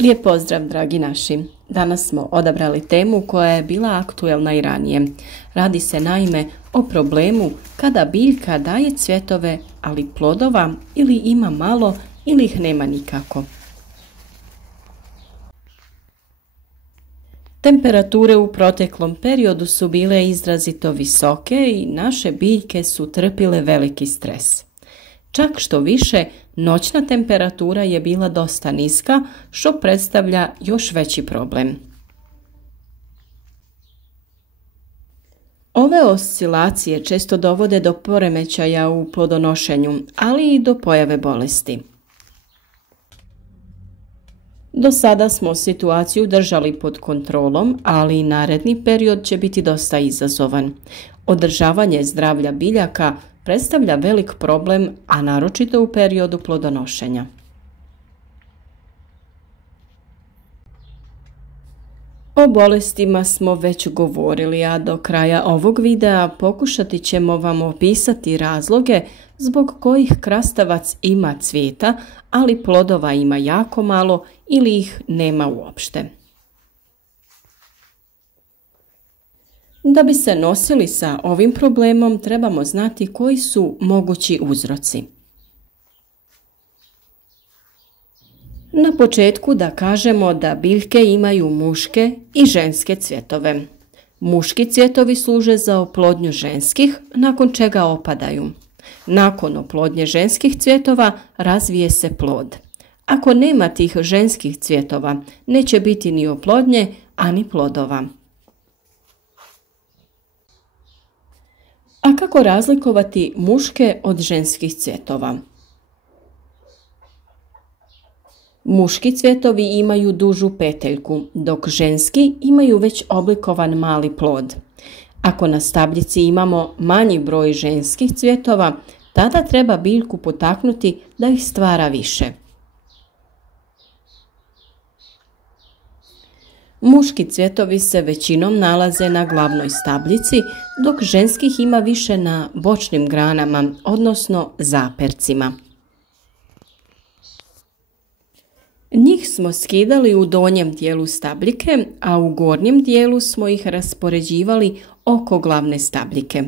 Lijep pozdrav, dragi naši. Danas smo odabrali temu koja je bila aktuelna i ranije. Radi se naime o problemu kada biljka daje cvjetove, ali plodova ili ima malo ili ih nema nikako. Temperature u proteklom periodu su bile izrazito visoke i naše biljke su trpile veliki stres. Čak što više, noćna temperatura je bila dosta niska, što predstavlja još veći problem. Ove oscilacije često dovode do poremećaja u plodonošenju, ali i do pojave bolesti. Do sada smo situaciju držali pod kontrolom, ali i naredni period će biti dosta izazovan. Održavanje zdravlja biljaka predstavlja velik problem, a naročito u periodu plodonošenja. O bolestima smo već govorili, a do kraja ovog videa pokušati ćemo vam opisati razloge zbog kojih krastavac ima cvijeta, ali plodova ima jako malo ili ih nema uopšte. Da bi se nosili sa ovim problemom, trebamo znati koji su mogući uzroci. Na početku da kažemo da biljke imaju muške i ženske cvjetove. Muški cvjetovi služe za oplodnju ženskih, nakon čega opadaju. Nakon oplodnje ženskih cvjetova razvije se plod. Ako nema tih ženskih cvjetova, neće biti ni oplodnje, a ni plodova. A kako razlikovati muške od ženskih cvjetova? Muški cvjetovi imaju dužu peteljku, dok ženski imaju već oblikovan mali plod. Ako na stabljici imamo manji broj ženskih cvjetova, tada treba biljku potaknuti da ih stvara više. Muški cvjetovi se većinom nalaze na glavnoj stabljici, dok ženskih ima više na bočnim granama, odnosno zapercima. Njih smo skidali u donjem dijelu stabljike, a u gornjem dijelu smo ih raspoređivali oko glavne stabljike.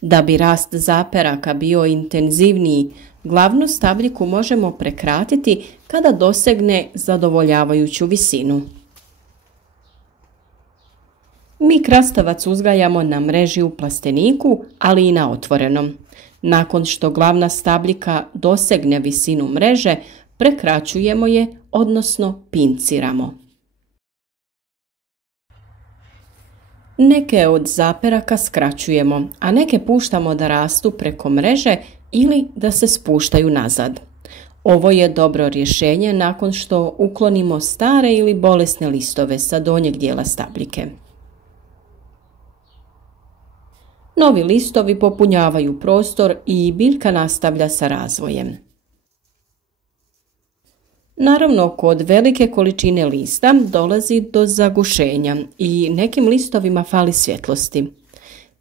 Da bi rast zaperaka bio intenzivniji, glavnu stabljiku možemo prekratiti kada dosegne zadovoljavajuću visinu. Mi krastavac uzgajamo na mreži u plasteniku, ali i na otvorenom. Nakon što glavna stabljika dosegne visinu mreže, prekraćujemo je, odnosno pinciramo. Neke od zaperaka skraćujemo, a neke puštamo da rastu preko mreže ili da se spuštaju nazad. Ovo je dobro rješenje nakon što uklonimo stare ili bolesne listove sa donjeg dijela stabljike. Novi listovi popunjavaju prostor i biljka nastavlja sa razvojem. Naravno, kod velike količine lista dolazi do zagušenja i nekim listovima fali svjetlosti.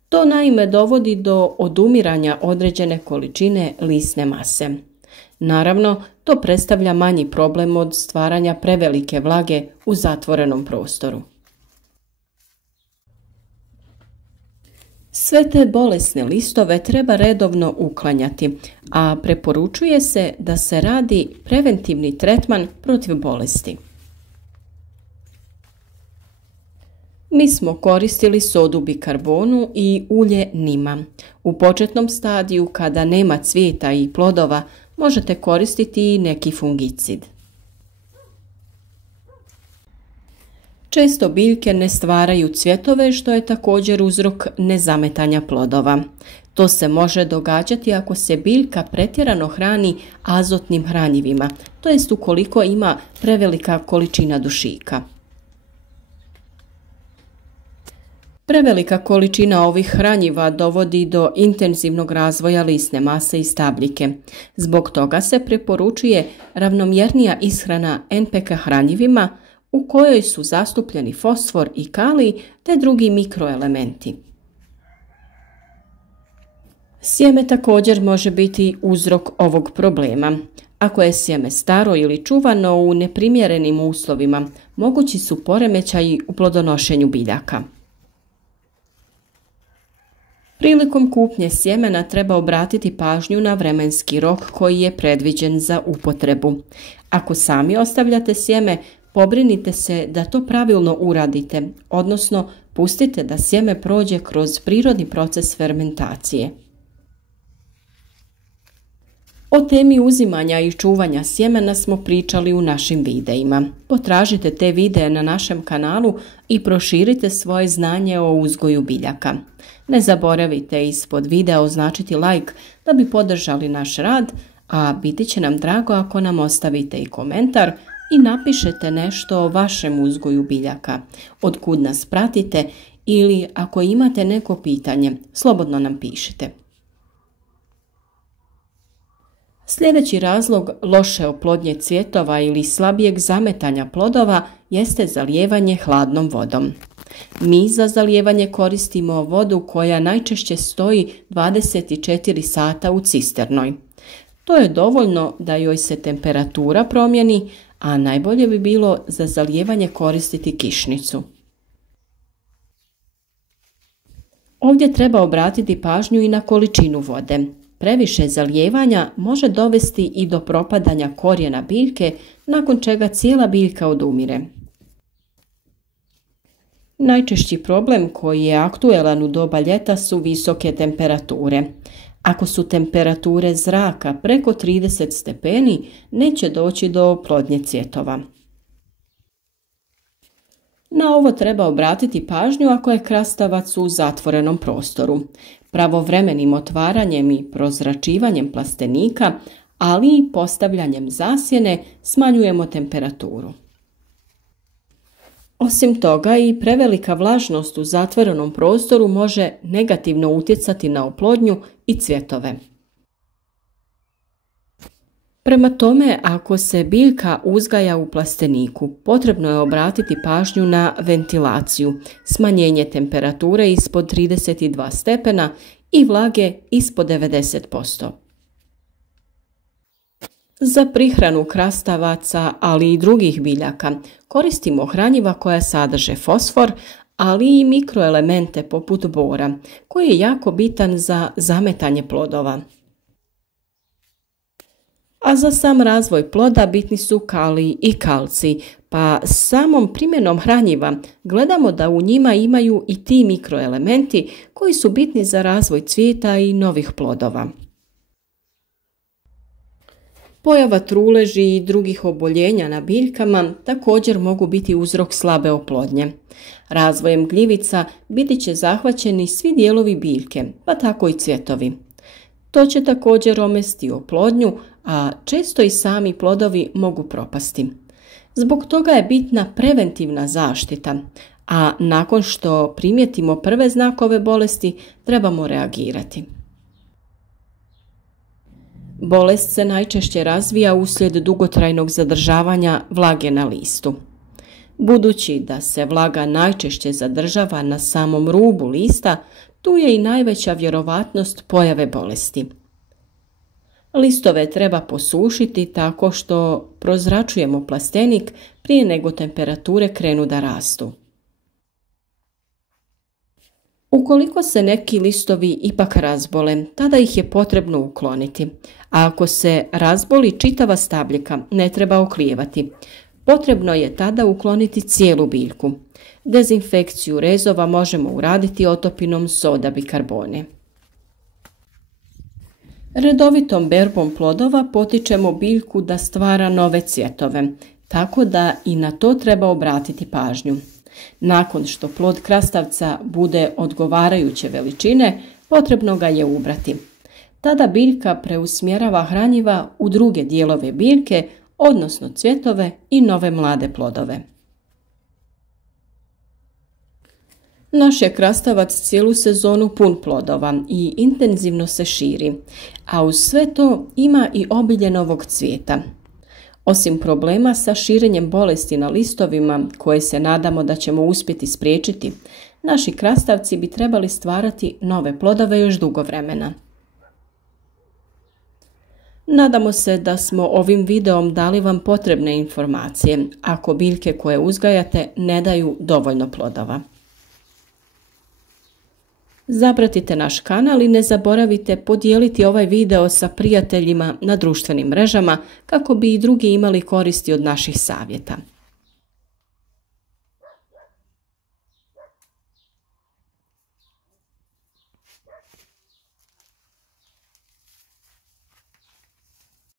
To naime dovodi do odumiranja određene količine lisne mase. Naravno, to predstavlja manji problem od stvaranja prevelike vlage u zatvorenom prostoru. Sve te bolesne listove treba redovno uklanjati, a preporučuje se da se radi preventivni tretman protiv bolesti. Mi smo koristili sodu bikarbonu i ulje nima. U početnom stadiju, kada nema cvijeta i plodova, možete koristiti i neki fungicid. Često biljke ne stvaraju cvjetove, što je također uzrok nezametanja plodova. To se može događati ako se biljka pretjerano hrani azotnim hranjivima, to jest ukoliko ima prevelika količina dušika. Prevelika količina ovih hranjiva dovodi do intenzivnog razvoja lisne mase i stabljike. Zbog toga se preporučuje ravnomjernija ishrana NPK hranjivima, u kojoj su zastupljeni fosfor i kalij te drugi mikroelementi. Sjeme također može biti uzrok ovog problema. Ako je sjeme staro ili čuvano u neprimjerenim uslovima, mogući su poremećaji u plodonošenju biljaka. Prilikom kupnje sjemena treba obratiti pažnju na vremenski rok koji je predviđen za upotrebu. Ako sami ostavljate sjeme, pobrinite se da to pravilno uradite, odnosno pustite da sjeme prođe kroz prirodni proces fermentacije. O temi uzimanja i čuvanja sjemena smo pričali u našim videima. Potražite te videe na našem kanalu i proširite svoje znanje o uzgoju biljaka. Ne zaboravite ispod videa označiti like da bi podržali naš rad, a biti će nam drago ako nam ostavite i komentar i napišete nešto o vašem uzgoju biljaka, od kud nas pratite ili ako imate neko pitanje, slobodno nam pišite. Sljedeći razlog loše oplodnje cvjetova ili slabijeg zametanja plodova jeste zalijevanje hladnom vodom. Mi za zalijevanje koristimo vodu koja najčešće stoji 24 sata u cisternoj. To je dovoljno da joj se temperatura promijeni, a najbolje bi bilo za zalijevanje koristiti kišnicu. Ovdje treba obratiti pažnju i na količinu vode. Previše zalijevanja može dovesti i do propadanja korijena biljke, nakon čega cijela biljka odumire. Najčešći problem koji je aktuelan u doba ljeta su visoke temperature. Ako su temperature zraka preko 30 stepeni, neće doći do oplodnje cvjetova. Na ovo treba obratiti pažnju ako je krastavac u zatvorenom prostoru. Pravovremenim otvaranjem i prozračivanjem plastenika, ali i postavljanjem zasjene smanjujemo temperaturu. Osim toga, i prevelika vlažnost u zatvorenom prostoru može negativno utjecati na oplodnju i cvjetove. Prema tome, ako se biljka uzgaja u plasteniku, potrebno je obratiti pažnju na ventilaciju, smanjenje temperature ispod 32 stepena i vlage ispod 90%. Za prihranu krastavaca, ali i drugih biljaka, koristimo hranjiva koja sadrže fosfor, ali i mikroelemente poput bora, koji je jako bitan za zametanje plodova. A za sam razvoj ploda bitni su kalij i kalcij, pa samom primjenom hranjiva gledamo da u njima imaju i ti mikroelementi koji su bitni za razvoj cvijeta i novih plodova. Pojava truleži i drugih oboljenja na biljkama također mogu biti uzrok slabe oplodnje. Razvojem gljivica biti će zahvaćeni svi dijelovi biljke, pa tako i cvjetovi. To će također omesti oplodnju, a često i sami plodovi mogu propasti. Zbog toga je bitna preventivna zaštita, a nakon što primijetimo prve znakove bolesti, trebamo reagirati. Bolest se najčešće razvija uslijed dugotrajnog zadržavanja vlage na listu. Budući da se vlaga najčešće zadržava na samom rubu lista, tu je i najveća vjerovatnost pojave bolesti. Listove treba posušiti tako što prozračujemo plastenik prije nego temperature krenu da rastu. Ukoliko se neki listovi ipak razbole, tada ih je potrebno ukloniti. A ako se razboli čitava stabljika, ne treba oklijevati. Potrebno je tada ukloniti cijelu biljku. Dezinfekciju rezova možemo uraditi otopinom soda bikarbone. Redovitom berbom plodova potičemo biljku da stvara nove cvjetove, tako da i na to treba obratiti pažnju. Nakon što plod krastavca bude odgovarajuće veličine, potrebno ga je ubrati. Tada biljka preusmjerava hranjiva u druge dijelove biljke, odnosno cvjetove i nove mlade plodove. Naš je krastavac cijelu sezonu pun plodova i intenzivno se širi, a uz sve to ima i obilje novog cvijeta. Osim problema sa širenjem bolesti na listovima, koje se nadamo da ćemo uspjeti spriječiti, naši krastavci bi trebali stvarati nove plodove još dugo vremena. Nadamo se da smo ovim videom dali vam potrebne informacije ako biljke koje uzgajate ne daju dovoljno plodova. Zapratite naš kanal i ne zaboravite podijeliti ovaj video sa prijateljima na društvenim mrežama kako bi i drugi imali koristi od naših savjeta.